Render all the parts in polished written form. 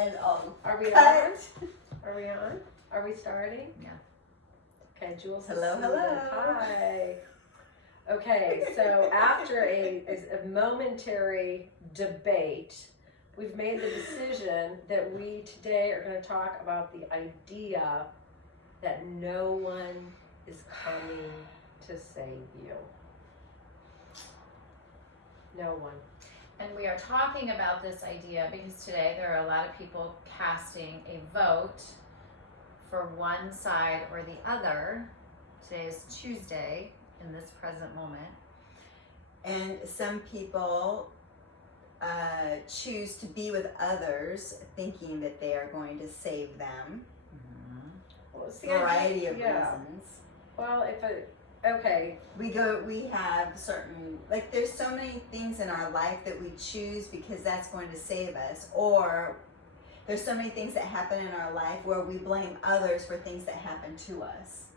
And Are we on? Are we on? Are we starting? Yeah. Okay, Jules. Hello, hello. Hi. Okay, so after a momentary debate, we've made the decision that we today are going to talk about the idea that no one is coming to save you. No one. And we are talking about this idea because today there are a lot of people casting a vote for one side or the other. Today is Tuesday in this present moment. And some people choose to be with others thinking that they are going to save them. Well, it's the Variety idea, of reasons. Well, okay. We have certain, like there's so many things in our life that we choose because that's going to save us, or there's so many things that happen in our life where we blame others for things that happen to us.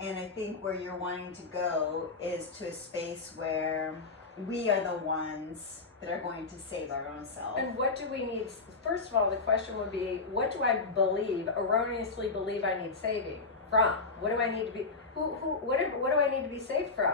And I think where you're wanting to go is to a space where we are the ones that are going to save our own self. And what do we need? First of all, the question would be, what do I erroneously believe I need saving from? What do I need to be, what do I need to be saved from?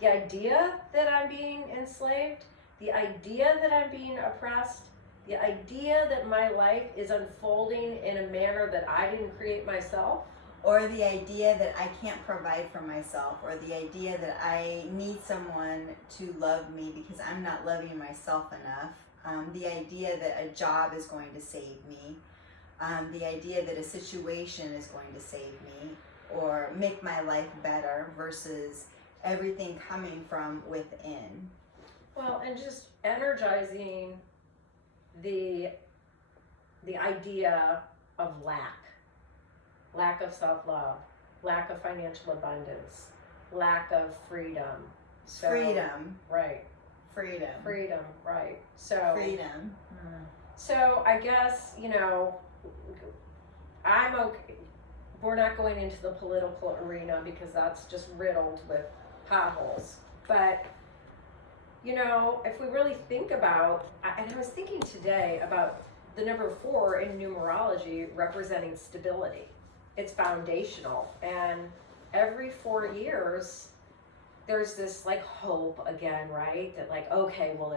The idea that I'm being enslaved? The idea that I'm being oppressed? The idea that my life is unfolding in a manner that I didn't create myself? Or the idea that I can't provide for myself, or the idea that I need someone to love me because I'm not loving myself enough. The idea that a job is going to save me. The idea that a situation is going to save me or make my life better versus everything coming from within. Well, and just energizing the idea of lack of self-love, lack of financial abundance, lack of freedom. So, Freedom. Right. Freedom. Freedom, right. So Freedom. So I guess, I'm okay. We're not going into the political arena because that's just riddled with potholes. But, if we really think about, and I was thinking today about the number 4 in numerology representing stability. It's foundational. And every 4 years, there's this hope again, right? That okay, well,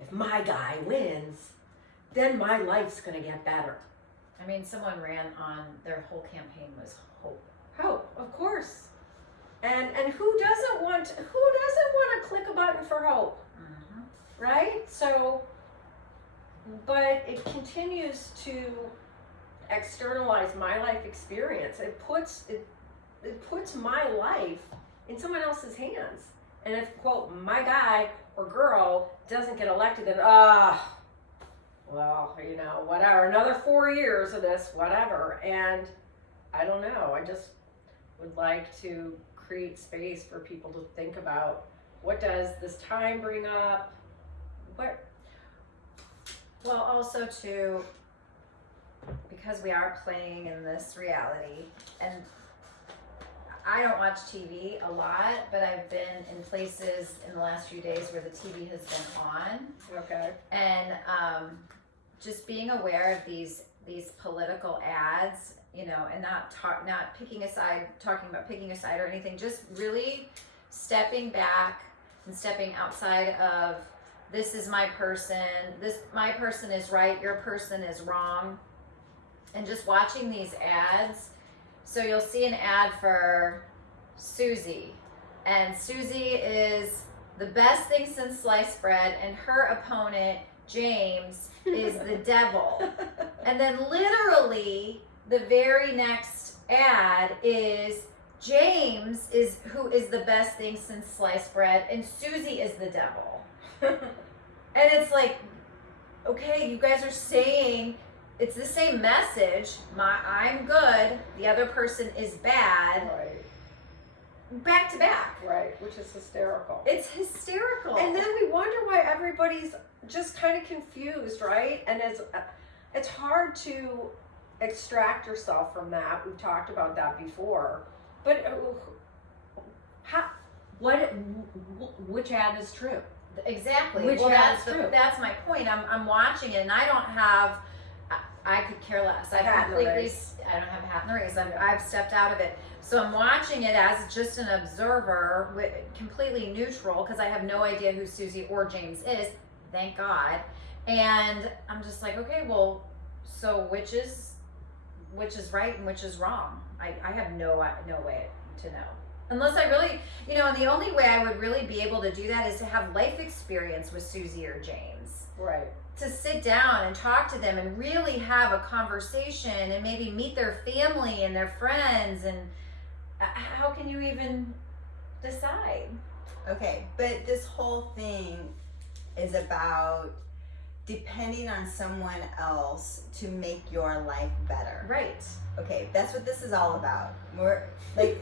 if my guy wins, then my life's going to get better. I mean, someone ran on their whole campaign was hope. Hope, of course. And who doesn't want to click a button for hope? Mm-hmm. Right? So, but it continues to externalize my life experience. It puts my life in someone else's hands. And if, quote, my guy or girl doesn't get elected, then well, whatever, another 4 years of this, whatever. And I don't know, I just would like to create space for people to think about, what does this time bring up? Well, also too, because we are playing in this reality, and I don't watch TV a lot, but I've been in places in the last few days where the TV has been on. Okay. And just being aware of these political ads, and not talking about picking a side or anything, just really stepping back and stepping outside of, this is my person, my person is right, your person is wrong, and just watching these ads. So you'll see an ad for Susie, and Susie is the best thing since sliced bread, and her opponent, James, is the devil. And then literally the very next ad is James who is the best thing since sliced bread, and Susie is the devil. And it's like, okay, you guys are saying it's the same message. I'm good, the other person is bad. Right. Back to back. Right, which is hysterical. It's hysterical. And then we wonder why everybody's just kind of confused, right? And it's hard to extract yourself from that. We've talked about that before. But which ad is true? Exactly. Which well, ad is true? that's my point. I'm watching it, and I don't have I could care less. I Hat in the completely, race. I don't have a hat in the race. I've stepped out of it. So I'm watching it as just an observer, completely neutral, because I have no idea who Susie or James is. Thank God. And I'm just like, okay, well, so which is right and which is wrong? I have no way to know. Unless I really, and the only way I would really be able to do that is to have life experience with Susie or James. Right. To sit down and talk to them and really have a conversation and maybe meet their family and their friends. And how can you even decide? Okay, but this whole thing is about depending on someone else to make your life better. Right. Okay, that's what this is all about. We're like,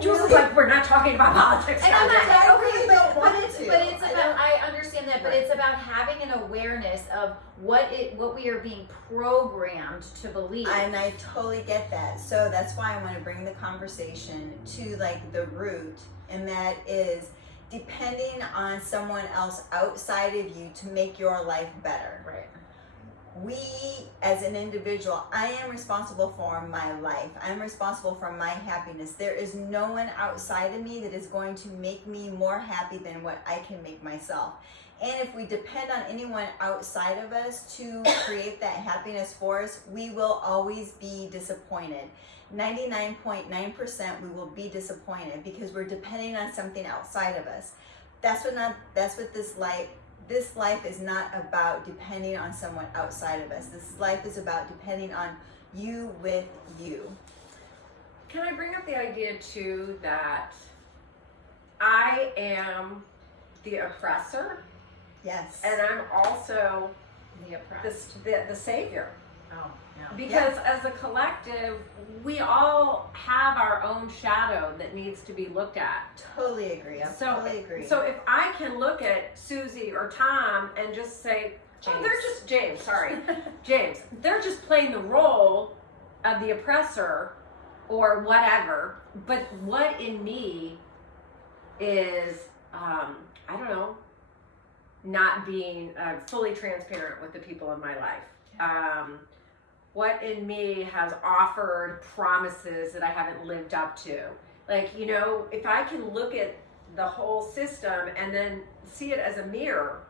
Jules is like, we're not talking about politics. And I'm not, I okay, really don't want to. but it's about, I understand that, but Right. it's about having an awareness of what we are being programmed to believe. And I totally get that. So that's why I want to bring the conversation to like the root, and that is depending on someone else outside of you to make your life better. Right. We, as an individual, I am responsible for my life. I'm responsible for my happiness. There is no one outside of me that is going to make me more happy than what I can make myself. And if we depend on anyone outside of us to create that happiness for us, we will always be disappointed. 99.9% we will be disappointed because we're depending on something outside of us. That's what this life is not about depending on someone outside of us. This life is about depending on you with you. Can I bring up the idea too that I am the oppressor, Yes. and I'm also The oppressed. the savior? Oh, yeah. Because as a collective, we all have our own shadow that needs to be looked at. Totally agree. I totally agree. So if I can look at Susie or Tom and just say, James. oh, they're just James, sorry. James. They're just playing the role of the oppressor or whatever. But what in me is, I don't know, not being fully transparent with the people in my life. What in me has offered promises that I haven't lived up to. Like, if I can look at the whole system and then see it as a mirror,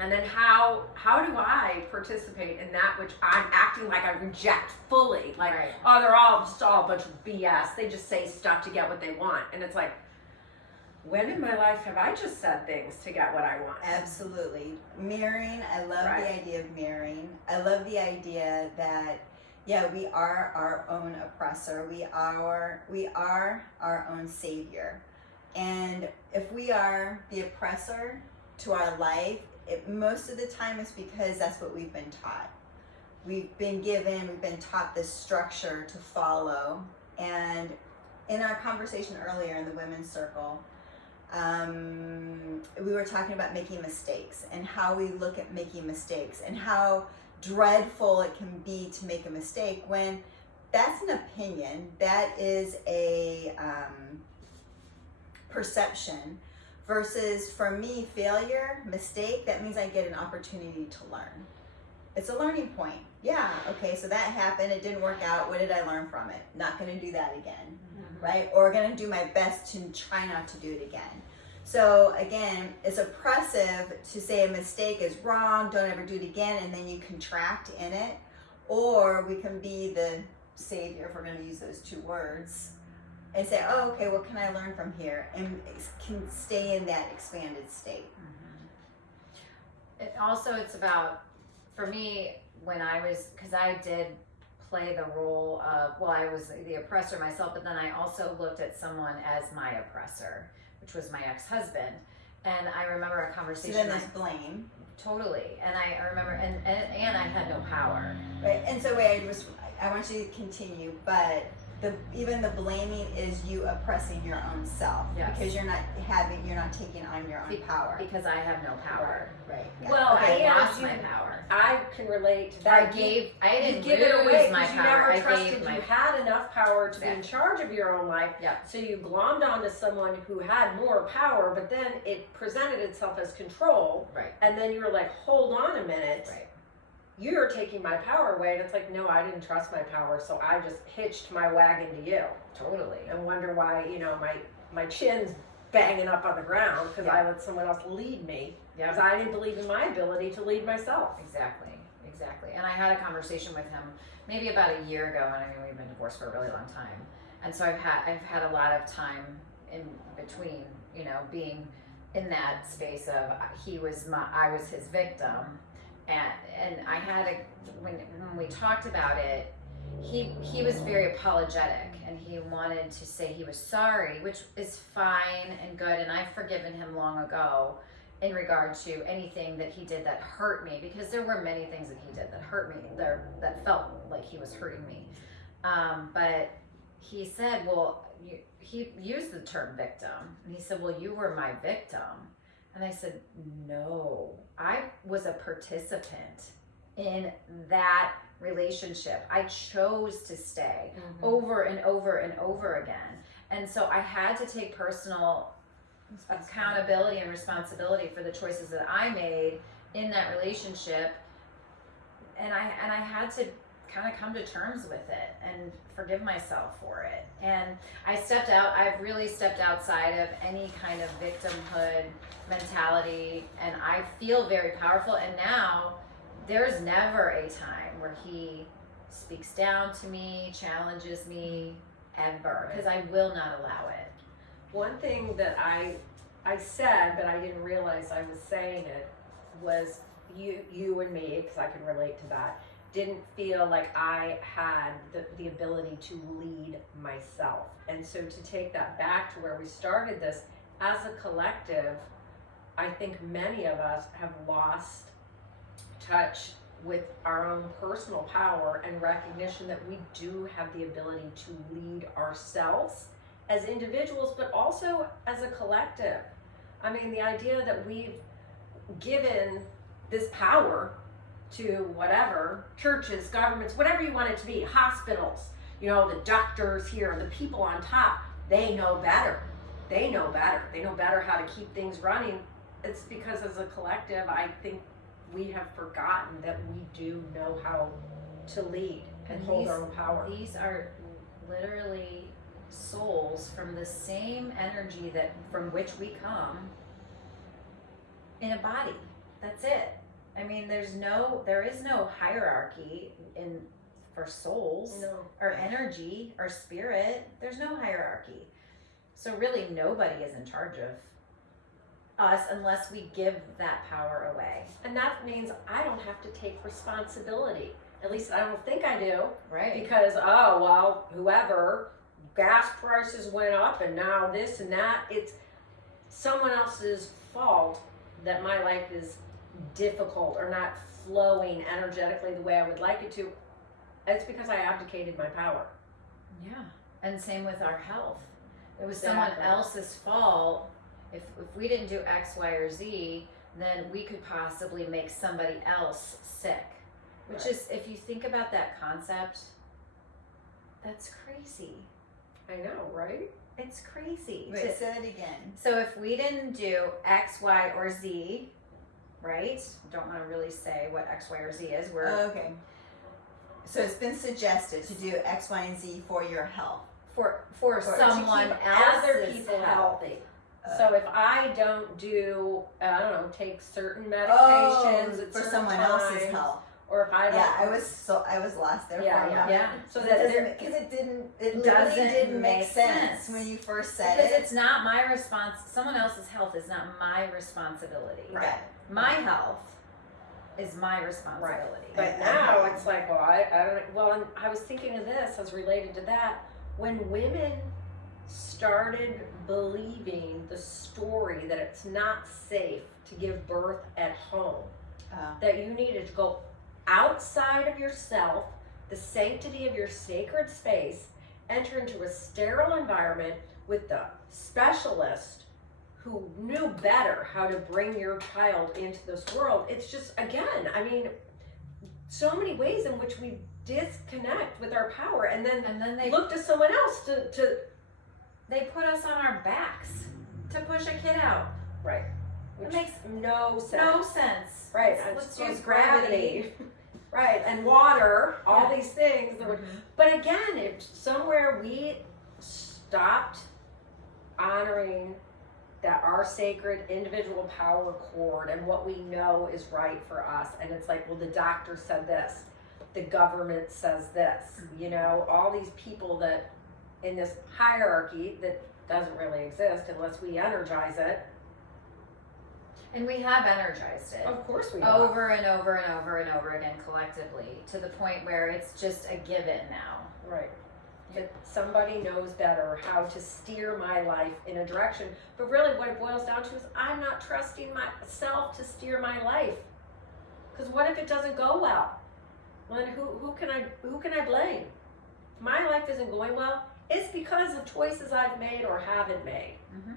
and then how do I participate in that which I'm acting like I reject fully? Like, Right. oh, they're all a bunch of BS. They just say stuff to get what they want. And it's like, when in my life have I just said things to get what I want? Absolutely. Mirroring, I love Right. the idea of mirroring. I love the idea that, we are our own oppressor. We are our own savior. And if we are the oppressor to our life, most of the time it's because that's what we've been taught. We've been taught this structure to follow. And in our conversation earlier in the women's circle, we were talking about making mistakes and how we look at making mistakes and how dreadful it can be to make a mistake when that's an opinion. That is a perception versus, for me, failure, mistake, that means I get an opportunity to learn. It's a learning point. Yeah, okay, so that happened, it didn't work out. What did I learn from it? Not going to do that again, right? Or going to do my best to try not to do it again. So again, it's oppressive to say a mistake is wrong, don't ever do it again, and then you contract in it. Or we can be the savior, if we're going to use those two words, and say, oh, okay, what can I learn from here? And can stay in that expanded state. It's about, for me, because I did play the role of, I was the oppressor myself, but then I also looked at someone as my oppressor, which was my ex-husband. And I remember a conversation. So then there's blame. Totally. And I remember, and I had no power. Right. And so I want you to continue, but even the blaming is you oppressing your own self. Yes. Because you're not taking on your own power. Because I have no power. Right. Well, I and lost my power. I can relate to that. I didn't give it lose away my because you power. never trusted you had enough power to be in Exactly. charge of your own life. Yeah. So you glommed onto someone who had more power, but then it presented itself as control. Right. And then you were like, hold on a minute. Right. you're taking my power away. And it's like, no, I didn't trust my power, so I just hitched my wagon to you. Totally. And wonder why, my chin's banging up on the ground because I let someone else lead me. Because I didn't believe in my ability to lead myself. Exactly. And I had a conversation with him maybe about a year ago, and I mean, we've been divorced for a really long time. And so I've had a lot of time in between, being in that space of I was his victim. And I had when we talked about it, he was very apologetic, and he wanted to say he was sorry, which is fine and good, and I've forgiven him long ago in regard to anything that he did that hurt me, because there were many things that he did that hurt me, that felt like he was hurting me. But he said, he used the term victim, and he said, well, you were my victim. And I said, no, I was a participant in that relationship. I chose to stay over and over and over again. And so I had to take personal accountability and responsibility for the choices that I made in that relationship. And I had to kind of come to terms with it and forgive myself for it. And I've really stepped outside of any kind of victimhood mentality, and I feel very powerful. And now there's never a time where he speaks down to me, challenges me, ever, because I will not allow it. One thing that I said, but I didn't realize I was saying it, was you and me, because I can relate to that, didn't feel like I had the ability to lead myself. And so to take that back to where we started this, as a collective, I think many of us have lost touch with our own personal power and recognition that we do have the ability to lead ourselves as individuals, but also as a collective. I mean, the idea that we've given this power to whatever, churches, governments, whatever you want it to be, hospitals, the doctors here, the people on top, they know better. They know better how to keep things running. It's because as a collective, I think we have forgotten that we do know how to lead and hold our own power. These are literally souls from the same energy from which we come in a body. That's it. I mean, there is no hierarchy for souls or energy or spirit. There's no hierarchy. So really nobody is in charge of us unless we give that power away. And that means I don't have to take responsibility. At least I don't think I do. Right. Because, whoever, gas prices went up and now this and that, it's someone else's fault that my life is difficult or not flowing energetically the way I would like it to. It's because I abdicated my power. Yeah. And same with our health. It was someone else's fault. If we didn't do X, Y, or Z, then we could possibly make somebody else sick. Which is, if you think about that concept, that's crazy. I know, right? It's crazy. Wait, say it again. So if we didn't do X, Y, or Z, right? Don't want to really say what X, Y, or Z is. Okay. So it's been suggested to do X, Y, and Z for your health. For someone to keep else's other people health. healthy. So if I don't do, take certain medications at for certain someone times, else's health. or if I don't, I was lost there for a moment. Yeah. So that because it doesn't didn't make make sense sense when you first said because it. it's not my response. Someone else's health is not my responsibility. Right. My health is my responsibility. But now it's like, well, I don't. Well, and I was thinking of this as related to that. When women started believing the story that it's not safe to give birth at home, that you needed to go outside of yourself, the sanctity of your sacred space, enter into a sterile environment with the specialist who knew better how to bring your child into this world. It's just, again, I mean, so many ways in which we disconnect with our power and then they look to someone else to they put us on our backs to push a kid out. Right. It makes no sense. no sense. Right. Let's use gravity. right, and water, all Yeah. these things. That would, but again, if somewhere we stopped honoring that our sacred individual power cord and what we know is right for us, and it's like, well, the doctor said this, the government says this, you know, all these people that in this hierarchy that doesn't really exist unless we energize it. And we have energized it. Of course we have. Over and over and over and over again collectively, to the point where it's just a given now. Right. That somebody knows better how to steer my life in a direction. But really what it boils down to is I'm not trusting myself to steer my life. Because what if it doesn't go well? Well, then who can I blame? If my life isn't going well, it's because of choices I've made or haven't made. Mm-hmm.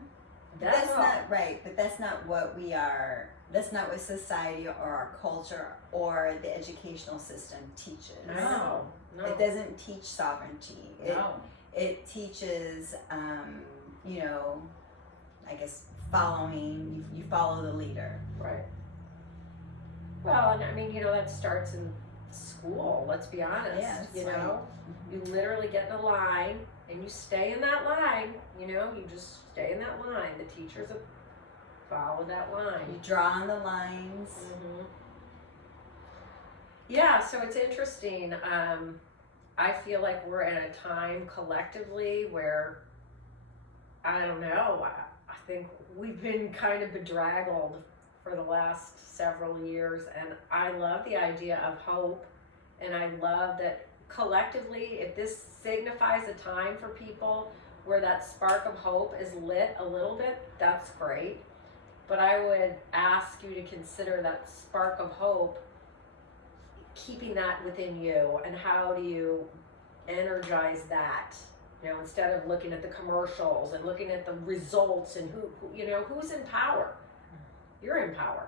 That's not right, but that's not what we are. That's not what society or our culture or the educational system teaches. No. It doesn't teach sovereignty. It teaches, you know, I guess following. You follow the leader. Right. Well, and I mean, you know, that starts in school. Let's be honest. Yeah, you right. know, you literally get in a line and you stay in that line. You know, you just stay in that line. The teachers have followed that line. You draw on the lines. Mm-hmm. Yeah, so it's interesting. I feel like we're at a time collectively where, I don't know, I think we've been kind of bedraggled for the last several years, and I love the idea of hope, and I love that collectively, if this signifies a time for people where that spark of hope is lit a little bit, that's great. But I would ask you to consider that spark of hope, keeping that within you, and how do you energize that? You know, instead of looking at the commercials and looking at the results and who you know, who's in power? You're in power.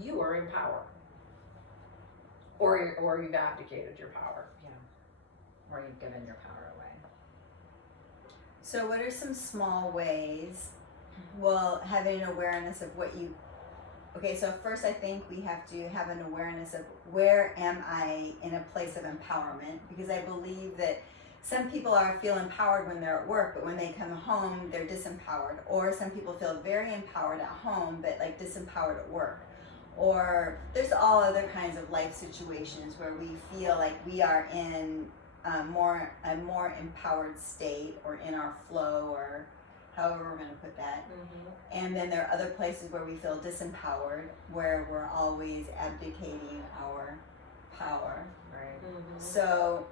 You are in power. Or you've abdicated your power. Yeah. Or you've given your power away. So what are some small ways, well, having an awareness of what you, okay, so first I think we have to have an awareness of where am I in a place of empowerment, because I believe that some people feel empowered when they're at work, but when they come home, they're disempowered. Or some people feel very empowered at home, but like disempowered at work. Or there's all other kinds of life situations where we feel like we are in a more empowered state, or in our flow, or however we're going to put that. Mm-hmm. And then there are other places where we feel disempowered, where we're always abdicating our power. Right. Mm-hmm. So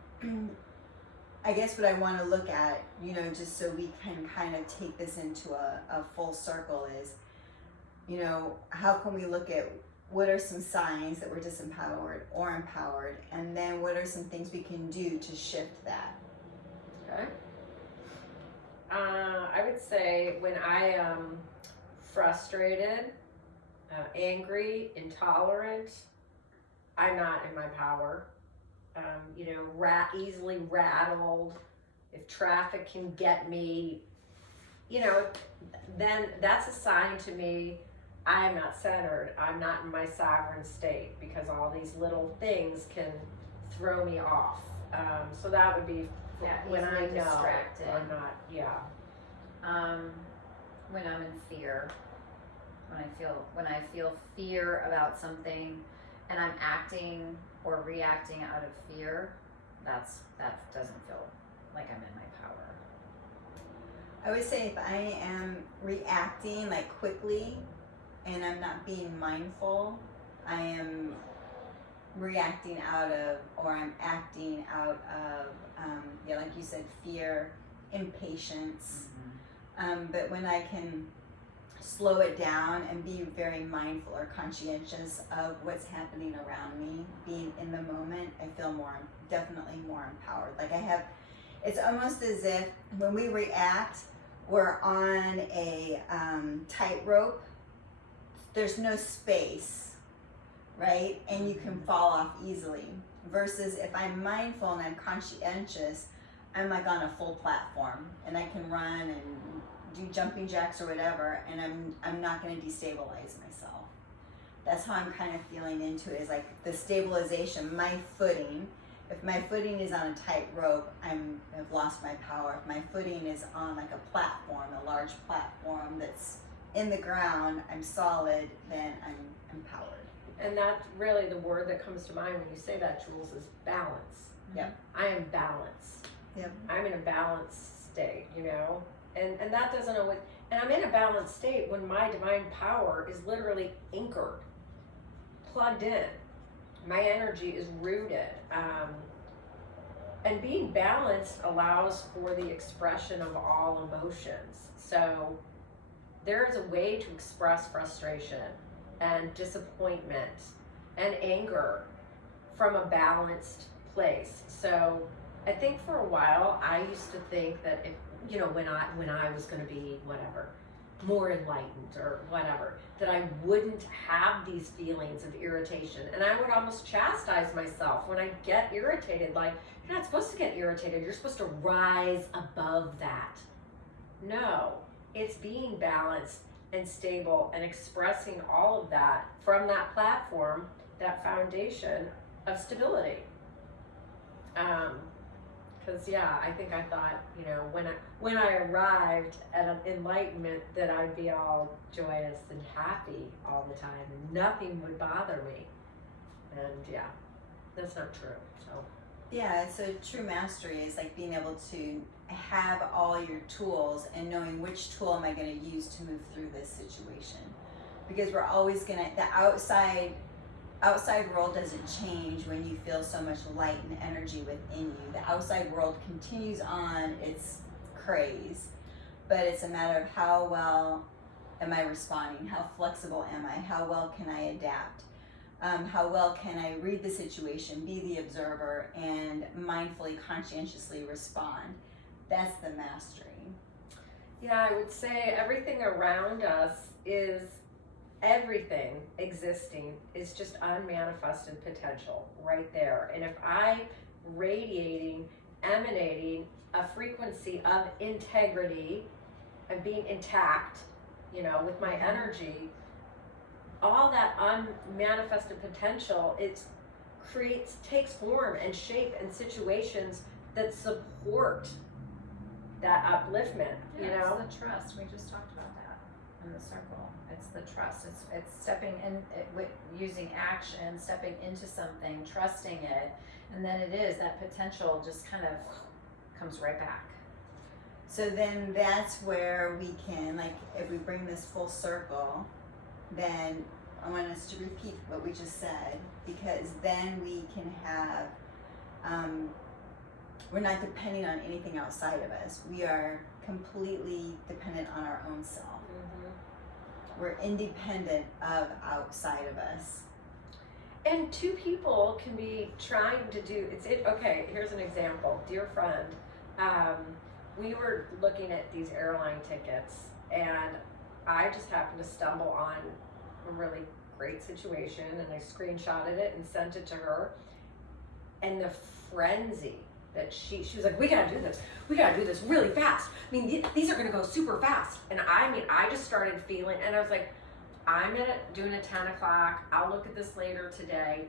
I guess what I want to look at, you know, just so we can kind of take this into a full circle is, you know, how can we look at what are some signs that we're disempowered or empowered, and then what are some things we can do to shift that? Okay. I would say when I am frustrated, angry, intolerant, I'm not in my power. You know, easily rattled. If traffic can get me, you know, then that's a sign to me I am not centered. I'm not in my sovereign state, because all these little things can throw me off. So that would be when I know distracted. I'm not. Yeah. When I'm in fear, when I feel fear about something, and I'm acting or reacting out of fear, that doesn't feel like I'm in my power. I would say if I am reacting like quickly and I'm not being mindful, I am reacting out of, or I'm acting out of, yeah, like you said, fear, impatience. But when I can slow it down and be very mindful or conscientious of what's happening around me, being in the moment, I feel definitely more empowered. Like it's almost as if when we react, we're on a tightrope. There's no space, right? And you can fall off easily. Versus if I'm mindful and I'm conscientious, I'm like on a full platform and I can run and do jumping jacks or whatever, and I'm not going to destabilize myself. That's how I'm kind of feeling into it, is like the stabilization, my footing. If my footing is on a tight rope, I've lost my power. If my footing is on like a platform, a large platform that's in the ground, I'm solid, then I'm empowered. And that's really the word that comes to mind when you say that, Jules, is balance. Yep. I am balanced. Yep. I'm in a balanced state, you know? And that doesn't always, and I'm in a balanced state when my divine power is literally anchored, plugged in. My energy is rooted. And being balanced allows for the expression of all emotions. So there is a way to express frustration and disappointment and anger from a balanced place. So I think for a while I used to think that if, you know, when I was going to be whatever, more enlightened or whatever, that I wouldn't have these feelings of irritation. And I would almost chastise myself when I get irritated, like, you're not supposed to get irritated, you're supposed to rise above that. No, it's being balanced and stable and expressing all of that from that platform, that foundation of stability. Because I think I thought, you know, when I arrived at an enlightenment, that I'd be all joyous and happy all the time and nothing would bother me. And that's not true. So Yeah, so true mastery is like being able to have all your tools and knowing which tool am I going to use to move through this situation. Because we're always going to, the outside world doesn't change when you feel so much light and energy within you. The outside world continues on its craze, but it's a matter of how well am I responding? How flexible am I? How well can I adapt? How well can I read the situation, be the observer, and mindfully, conscientiously respond? That's the mastery. Yeah, I would say everything around us is, everything existing is just unmanifested potential right there. And if I'm emanating a frequency of integrity and being intact, you know, with my energy, all that unmanifested potential, takes form and shape in situations that support that upliftment, you know? It's the trust. We just talked about that in the circle. It's the trust. It's stepping in with using action, stepping into something, trusting it, and then it is that potential just kind of comes right back. So then that's where we can, like, if we bring this full circle, then I want us to repeat what we just said, because then we can have, we're not depending on anything outside of us. We are completely dependent on our own self. Mm-hmm. We're independent of outside of us. And two people can be trying to do, okay, here's an example. Dear friend, we were looking at these airline tickets, and I just happened to stumble on a really great situation, and I screenshotted it and sent it to her. And the frenzy that she was like, we gotta do this really fast. I mean, these are gonna go super fast. And I just started feeling, and I was like, I'm doing a 10 o'clock, I'll look at this later today.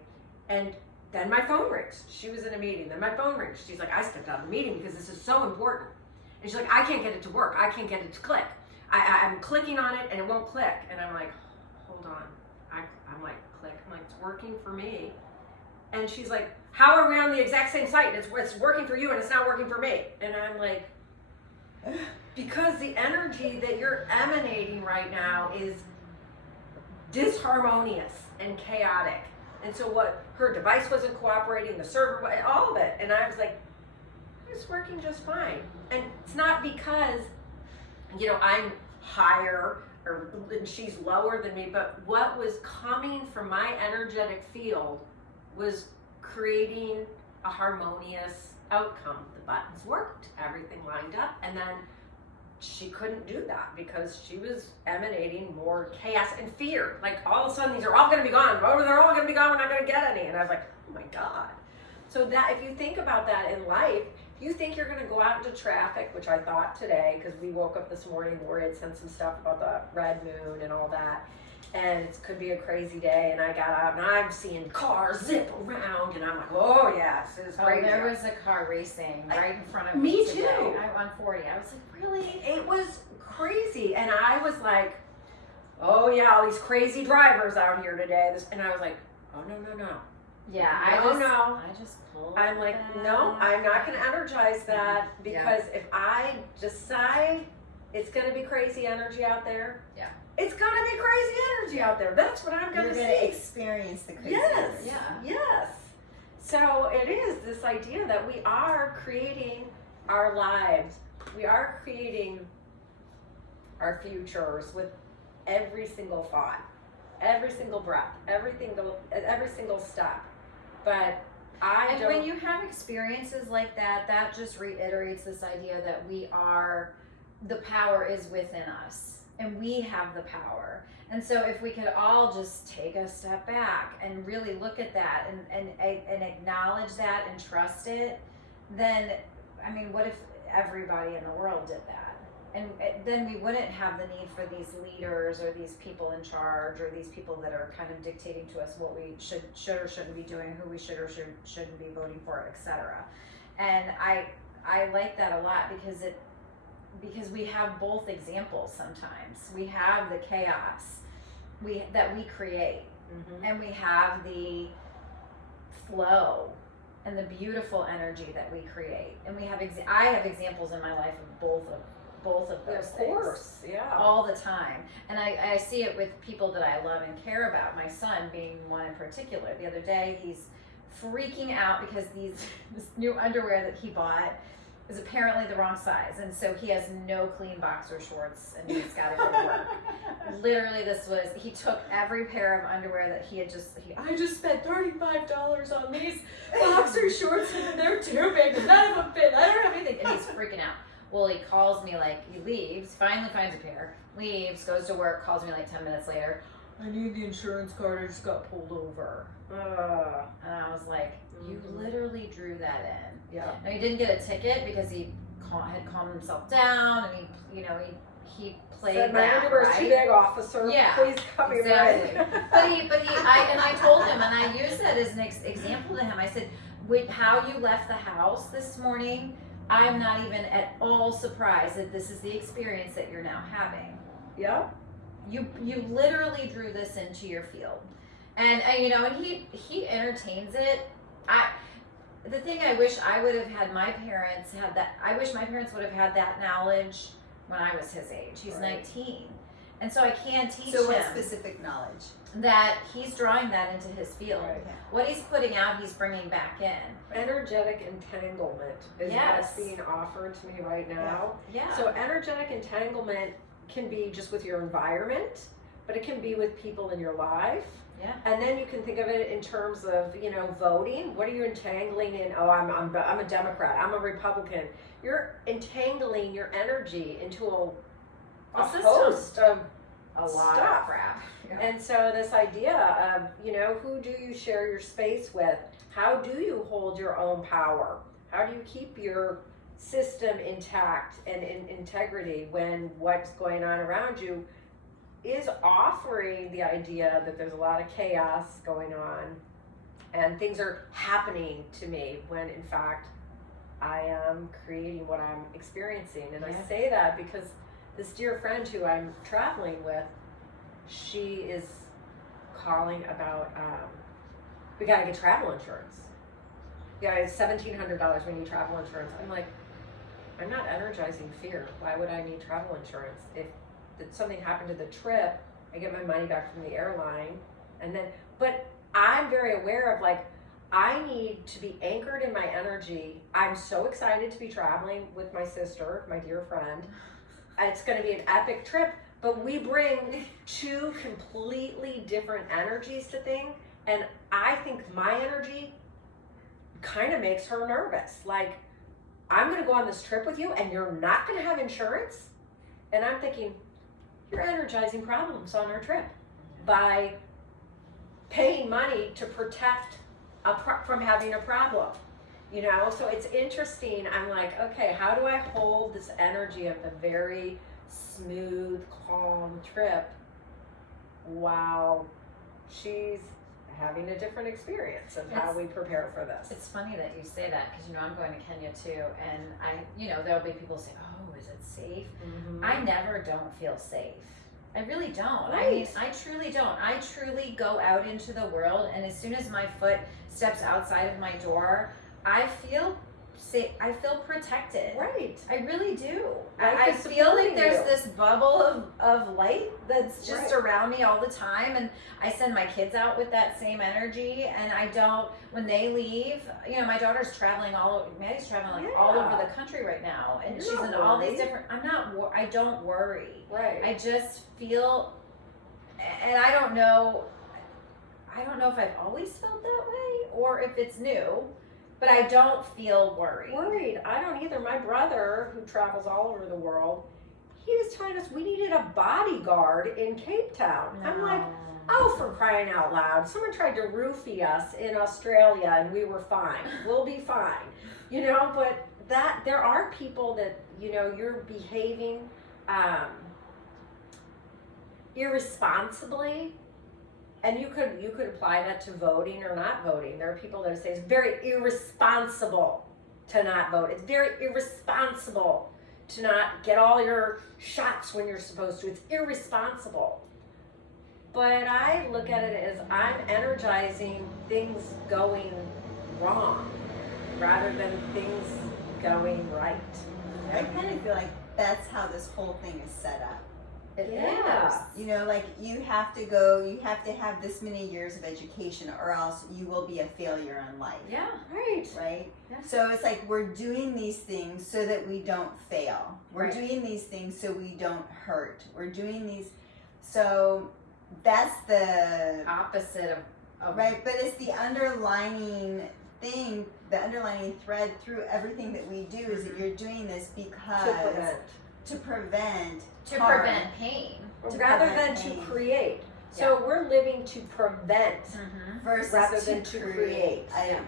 And then my phone rings. She was in a meeting, then my phone rings. She's like, I stepped out of the meeting because this is so important. And she's like, I can't get it to work. I can't get it to click. I'm clicking on it and it won't click. And I'm like, hold on. I'm like, click. I'm like, it's working for me. And she's like, how are we on the exact same site? It's working for you and it's not working for me. And I'm like, because the energy that you're emanating right now is disharmonious and chaotic. And so her device wasn't cooperating, the server, all of it. And I was like, it's working just fine. And it's not because, you know, I'm higher and she's lower than me, but what was coming from my energetic field was creating a harmonious outcome. The buttons worked, everything lined up, and then she couldn't do that because she was emanating more chaos and fear. Like, all of a sudden, these are all going to be gone. Oh, they're all going to be gone. We're not going to get any. And I was like, oh my God. So that, if you think about that in life, if you think you're going to go out into traffic, which I thought today, because we woke up this morning, Lori had sent some stuff about the red moon and all that. and it could be a crazy day, and I got out and I'm seeing cars zip around, and I'm like, oh yes, it's Oh, crazy. there was a car racing right in front of Me me today. too. I on 40. I was like, really? It was crazy, and I was like, oh yeah, all these crazy drivers out here today. And I was like, oh no. Yeah, No. I just pulled. I'm like, back. no, I'm not going to energize that, because if I decide it's going to be crazy energy out there, Yeah. it's going to be crazy energy out there. That's what I'm going You're to going see. to experience the crazy. Yes. energy. Yeah. Yes. So it is this idea that we are creating our lives. We are creating our futures with every single thought, every single breath, every single step. But And when you have experiences like that, that just reiterates this idea that the power is within us, and we have the power. And so if we could all just take a step back and really look at that and acknowledge that and trust it, then, I mean, what if everybody in the world did that? And then we wouldn't have the need for these leaders or these people in charge or these people that are kind of dictating to us what we should or shouldn't be doing, who we should or shouldn't be voting for, etc. And I like that a lot because we have both examples sometimes. We have the chaos that we create, and we have the flow and the beautiful energy that we create. And we have I have examples in my life of both of those of course, things, yeah, all the time. And I see it with people that I love and care about, my son being one in particular. The other day he's freaking out because this new underwear that he bought is apparently the wrong size, and so he has no clean boxer shorts and he's got to go to work. Literally, he took every pair of underwear that I just spent $35 on these boxer shorts and they're too big, none of them fit, I don't have anything, and he's freaking out. Well, he calls me, like, he leaves, finally finds a pair, leaves, goes to work, calls me like 10 minutes later. I need the insurance card, I just got pulled over. And I was like, you literally drew that in. Yeah. Now, he didn't get a ticket because he had calmed himself down, and he played Said, my that, underwear's right? too big, officer. Yeah, Please cut me exactly. right. I told him, and I used that as an example to him. I said, with how you left the house this morning, I'm not even at all surprised that this is the experience that you're now having. Yeah. You literally drew this into your field, and he entertains it. The thing I wish I would have had my parents had that. I wish my parents would have had that knowledge when I was his age. He's 19, and so I can teach So what him specific knowledge? that he's drawing that into his field. Right. What he's putting out, he's bringing back in. Energetic entanglement is Yes. what's being offered to me right now. Yeah. So energetic entanglement can be just with your environment, but it can be with people in your life. Yeah. And then you can think of it in terms of, voting. What are you entangling in? Oh, I'm a Democrat. I'm a Republican. You're entangling your energy into a system. host of a lot stuff. of crap. Yeah. And so this idea of, who do you share your space with? How do you hold your own power? How do you keep your system intact and in integrity when what's going on around you is offering the idea that there's a lot of chaos going on and things are happening to me when in fact I am creating what I'm experiencing. And I say that because this dear friend who I'm traveling with, she is calling about, we gotta get travel insurance. Yeah, it's $1,700 we need travel insurance. I'm like, I'm not energizing fear. Why would I need travel insurance? If something happened to the trip, I get my money back from the airline. But I'm very aware of I need to be anchored in my energy. I'm so excited to be traveling with my sister, my dear friend. It's going to be an epic trip, but we bring two completely different energies to things. And I think my energy kind of makes her nervous. I'm going to go on this trip with you and you're not going to have insurance? And I'm thinking, you're energizing problems on our trip by paying money to protect from having a problem. So it's interesting. I'm like, okay, how do I hold this energy of a very smooth, calm trip while she's having a different experience of how we prepare for this. It's funny that you say that because, I'm going to Kenya too, and there'll be people say, oh, is it safe? Mm-hmm. I never don't feel safe. I really don't. Right. I mean, I truly don't. I truly go out into the world, and as soon as my foot steps outside of my door, I feel safe. I feel protected. Right. I really do. Life I is feel like supporting there's you. this bubble of light that's just Right. around me all the time, and I send my kids out with that same energy, and I don't, when they leave, my daughter's traveling Maddie's traveling all over the country right now, and You're she's not in all these worried. different, I don't worry. Right. I just feel, and I don't know if I've always felt that way or if it's new, but I don't feel worried. I don't either. My brother, who travels all over the world, he was telling us we needed a bodyguard in Cape Town. I'm like, oh, for crying out loud. Someone tried to roofie us in Australia and we were fine. We'll be fine. But there are people that, you're behaving irresponsibly. And you could apply that to voting or not voting. There are people that say it's very irresponsible to not vote. It's very irresponsible to not get all your shots when you're supposed to. It's irresponsible. But I look at it as I'm energizing things going wrong rather than things going right. I kind of feel like that's how this whole thing is set up. It Yeah. is. You have to have this many years of education or else you will be a failure in life. Yeah. Right. Right? Yeah. So it's like we're doing these things so that we don't fail. We're Right. doing these things so we don't hurt. We're doing these, so that's the, Opposite of right, but it's the underlining thing, the underlining thread through everything that we do is that you're doing this because to prevent harm. prevent pain. Rather prevent than to pain. create. So we're living to prevent. versus rather than to create.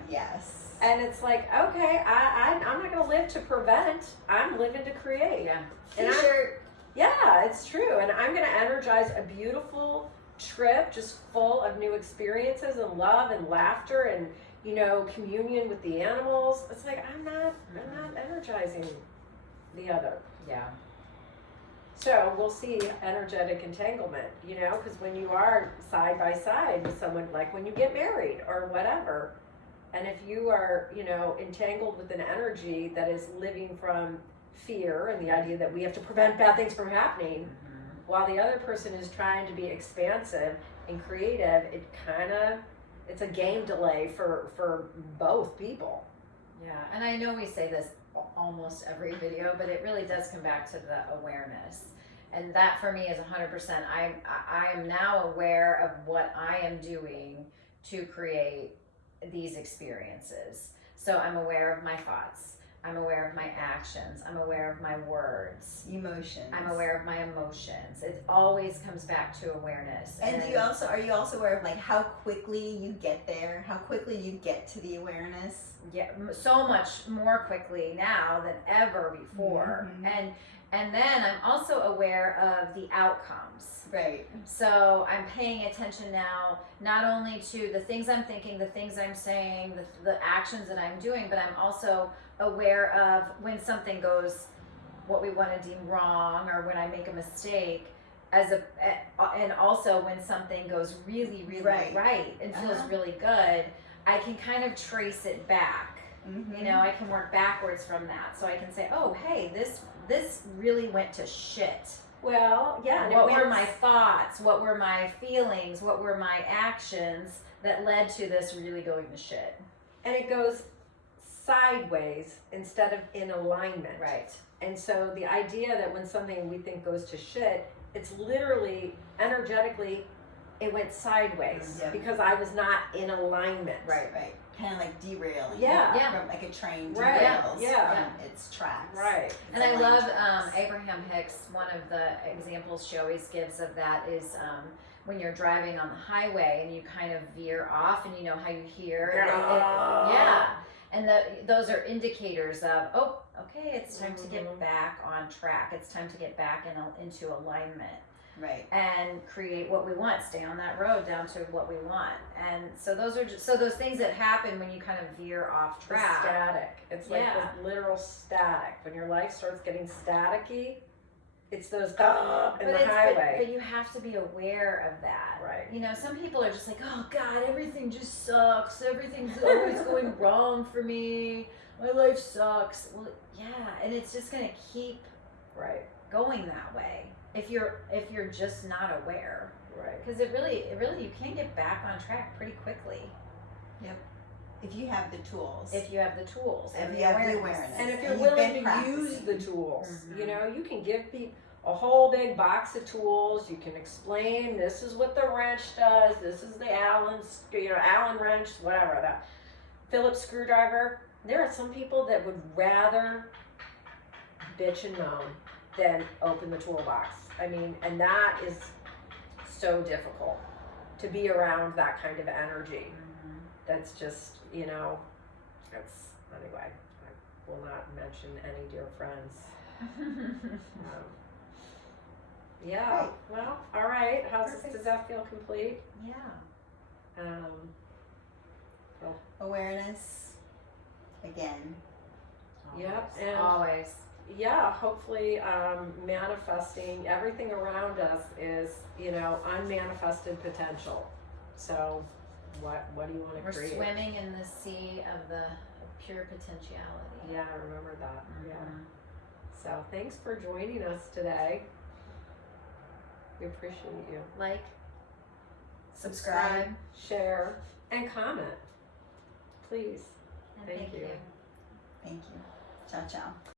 Yes. And it's like, okay, I'm not going to live to prevent. I'm living to create. Yeah. And T-shirt. yeah, it's true. And I'm going to energize a beautiful trip just full of new experiences and love and laughter and, communion with the animals. It's like, I'm not energizing the other. Yeah. So we'll see energetic entanglement, because when you are side by side with someone, like when you get married or whatever, and if you are, entangled with an energy that is living from fear and the idea that we have to prevent bad things from happening, while the other person is trying to be expansive and creative, it's a game delay for both people. Yeah, and I know we say this almost every video, but it really does come back to the awareness. And that for me is 100%. I am now aware of what I am doing to create these experiences. So I'm aware of my thoughts. I'm aware of my actions. I'm aware of my words. Emotions. I'm aware of my emotions. It always comes back to awareness. And are you also aware of like how quickly you get there? How quickly you get to the awareness? Yeah, so much more quickly now than ever before. Mhm. And then I'm also aware of the outcomes. Right. So I'm paying attention now, not only to the things I'm thinking, the things I'm saying, the actions that I'm doing, but I'm also aware of when something goes what we want to deem wrong or when I make a mistake, and also when something goes really, really right and feels really good, I can kind of trace it back. Mm-hmm. I can work backwards from that. So I can say, oh, hey, this really went to shit. Well, yeah. What were my thoughts? What were my feelings? What were my actions that led to this really going to shit? And it goes sideways instead of in alignment. Right. And so the idea that when something we think goes to shit, it's literally energetically it went sideways because I was not in alignment. Right. Kind of like derailing. Yeah. From like a train Right. derails Yeah. from its tracks. Right. And I It's love aligned tracks. Abraham Hicks. One of the examples she always gives of that is when you're driving on the highway and you kind of veer off, and you know how you hear and those are indicators of, okay, it's time to get back on track. It's time to get back into alignment. Right. and create what we want, stay on that road down to what we want. And so those are just, so those things that happen when you kind of veer off The track. static. It's like Yeah. the literal static. When your life starts getting staticky, it's those in the highway. But you have to be aware of that. Right. You know, some people are just like, oh God, everything just sucks. Everything's always going wrong for me. My life sucks. Well, yeah, and it's just gonna keep Right. going that way if you're just not aware. Right. Because it really you can get back on track pretty quickly If you have the tools. if you have the tools and If the you have the awareness. awareness. And if And you're you've willing been to use practicing. the tools, Mhm. you know, you can give people a whole big box of tools. You can explain this is what the wrench does. This is the Allen wrench, whatever, the Phillips screwdriver. There are some people that would rather bitch and moan than open the toolbox. I mean, and that is so difficult to be around that kind of energy. Mhm. That's just, it's, anyway, I will not mention any dear friends. Yeah, Right. well, all right. Perfect. Does that feel complete? Yeah. Awareness. Again. Yep, Always. and- Always. Yeah, hopefully manifesting everything around us is, unmanifested potential. So what do you want to We're create? swimming in the sea of the pure potentiality. Yeah, I remember that. Yeah. Mhm. So thanks for joining us today. We appreciate you. Like, Subscribe. Share and comment. Please. and Thank you. Thank you. Ciao, ciao.